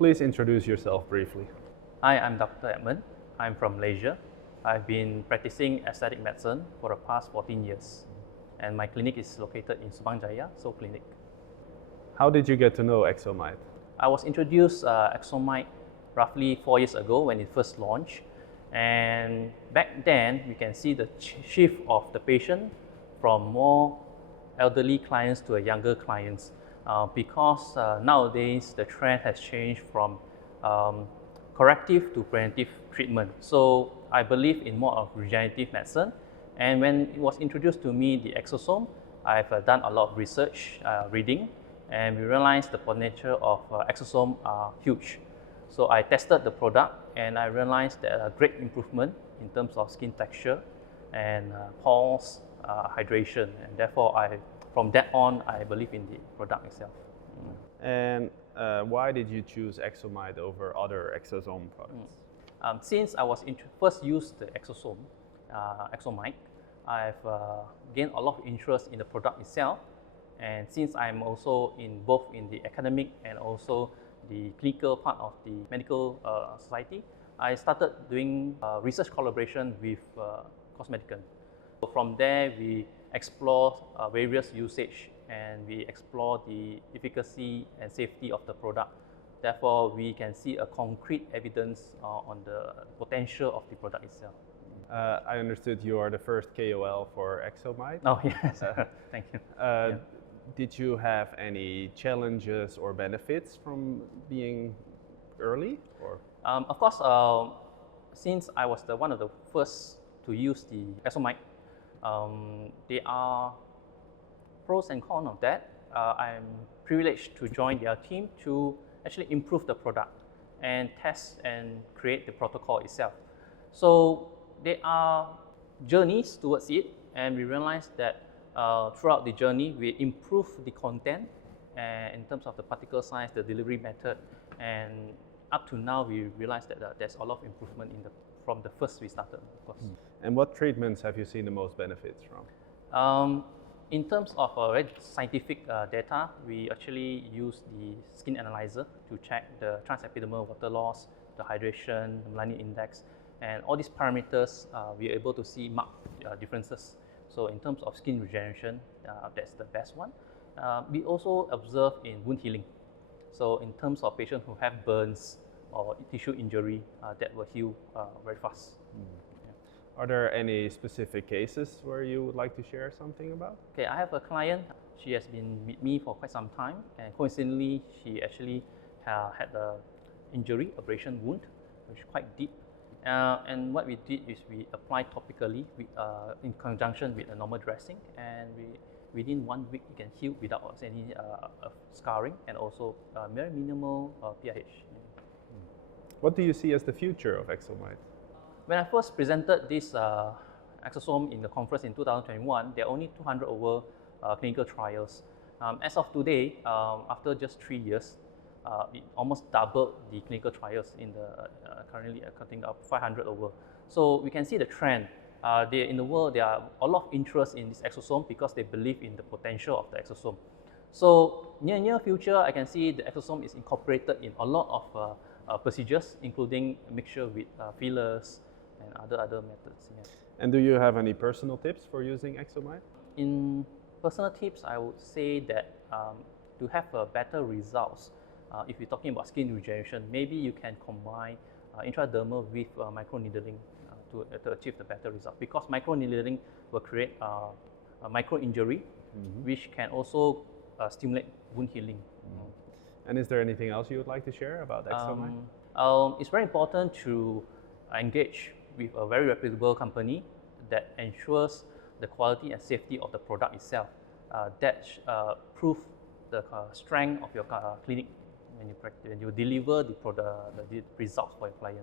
Please introduce yourself briefly. Hi, I'm Dr. Edmond. I'm from Malaysia. I've been practicing aesthetic medicine for the past 14 years. And my clinic is located in Subang Jaya, Seoul Clinic. How did you get to know Exomide? I was introduced Exomide roughly 4 years ago when it first launched. And back then, we can see the shift of the patient from more elderly clients to younger clients because nowadays the trend has changed from corrective to preventive treatment. So I believe in more of regenerative medicine. And when it was introduced to me, the exosome, I've done a lot of research, reading, and we realized the potential of exosome are huge. So I tested the product and I realized that a great improvement in terms of skin texture and pores, hydration, and therefore from that on, I believe in the product itself. And why did you choose Exomide over other exosome products? Since I was first used the exosome, Exomide, I've gained a lot of interest in the product itself. And since I'm also both in the academic and also the clinical part of the medical society, I started doing research collaboration with Cosmeticon. So from there, we explore various usage and we explore the efficacy and safety of the product. Therefore, we can see a concrete evidence on the potential of the product itself. I understood you are the first KOL for Exomide. Oh, yes. Thank you. Yeah. Did you have any challenges or benefits from being early? Or? Of course, since I was one of the first to use the Exomide, there are pros and cons of that. I'm privileged to join their team to actually improve the product and test and create the protocol itself. So there are journeys towards it, and we realized that throughout the journey, we improve the content in terms of the particle size, the delivery method, and up to now, we realized that there's a lot of improvement from the first we started, of course. And what treatments have you seen the most benefits from? In terms of scientific data, we actually use the skin analyzer to check the transepidermal water loss, the hydration, the melanin index, and all these parameters, we are able to see marked differences. So in terms of skin regeneration, that's the best one. We also observe in wound healing. So in terms of patients who have burns or tissue injury, that will heal very fast. Are there any specific cases where you would like to share something about? Okay, I have a client. She has been with me for quite some time, and coincidentally, she actually had an injury, abrasion wound, which is quite deep. And what we did is we applied topically in conjunction with a normal dressing, and within 1 week you can heal without any scarring and also very minimal PIH. What do you see as the future of Exomide? When I first presented this exosome in the conference in 2021, there are only 200 over clinical trials. As of today, after just 3 years, it almost doubled the clinical trials in the currently accounting up 500 over. So we can see the trend. In the world, there are a lot of interest in this exosome because they believe in the potential of the exosome. So near future, I can see the exosome is incorporated in a lot of procedures, including a mixture with fillers and other methods. Yeah. And do you have any personal tips for using Exomide? In personal tips, I would say that to have better results, if you're talking about skin regeneration, maybe you can combine intradermal with microneedling to achieve the better result. Because microneedling will create a micro-injury, which can also stimulate wound healing. And is there anything else you would like to share about Exomide? It's very important to engage with a very reputable company that ensures the quality and safety of the product itself. That prove the strength of your clinic when you deliver the results for your client.